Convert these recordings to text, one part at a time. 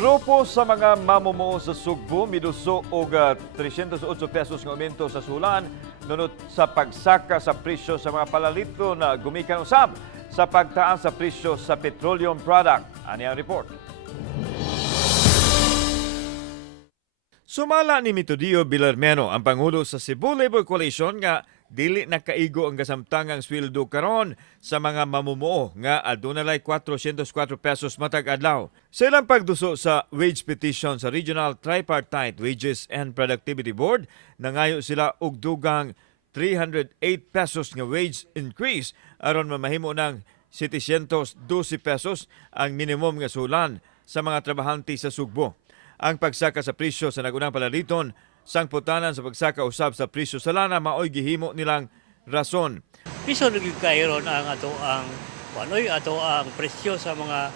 Grupo sa mga mamumuo sa Sugbo miduso og 308 pesos nga aumento sa sulan nunot sa pagsaka sa presyo sa mga palalito na gumikan usab sa pagtaas sa presyo sa petroleum product. Ani ang report. Sumala ni Metodio Villarmeno, ang Pangulo sa Cebu Labor Coalition, nga dili nakaigo ang kasamtangang sweldo karon sa mga mamumuo nga adunay 404 pesos matag adlaw. Sa ilang pagduso sa wage petition sa Regional Tripartite Wages and Productivity Board, nangayo sila og dugang 308 pesos nga wage increase aron mamahimo ng 712 pesos ang minimum nga sulan sa mga trabahante sa Sugbo. Ang pagsaka sa presyo sa nagunang palaliton, sangputanan sa pagsaka usab sa presyo sa lana maoy gihimo nilang rason. Piso naging kairon ang presyo sa mga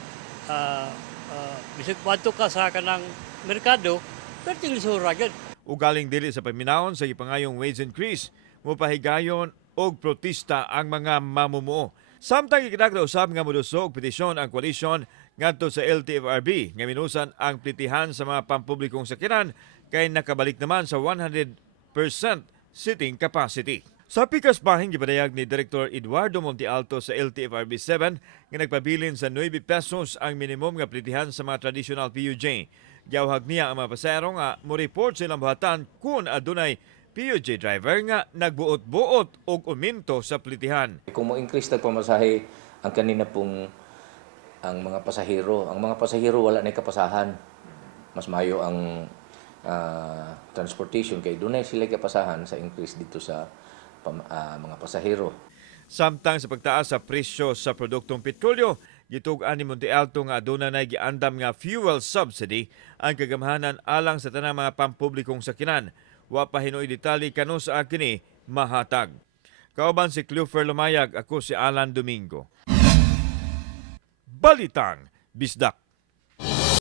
bisig padto ka sa kanang merkado, perting lisura gyud. Ugaling dili sa paminawon sa gipangayong wage increase, mopahigayon og protesta ang mga mamumuo. Samtang ikinagda usab nga modusog petisyon ang koalisyon ngadto sa LTFRB nga minusan ang plitihan sa mga pampublikong sakyanan kay nakabalik naman sa 100% seating capacity. Sa pikas bahing gipadayag ni Director Eduardo Montealto sa LTFRB 7 nga nagpabilin sa 9 pesos ang minimum nga plitihan sa mga traditional PUJ. Giyawhag niya ang mga pasahero nga mo-report silang buhatan kung adunay PUJ driver nga nagbuot-buot og uminto sa plitihan. Kung mo-increase pamasahe ang kanina pong ang mga pasahero. Ang mga pasahero wala na kapasahan. Mas mayo ang transportation kay dunay sila kapasahan sa increase dito sa mga pasahero. Samtang sa pagtaas sa presyo sa produktong petrolyo, gitug-an ni Montealto nga aduna nay giandam nga fuel subsidy ang kagamhanan alang sa tanang mga pampublikong sakyanan. Wa pa hinoy detalye kano sa kini mahatag. Kauban si Clover Lumayag, ako si Alan Domingo. Balitang Bisdak.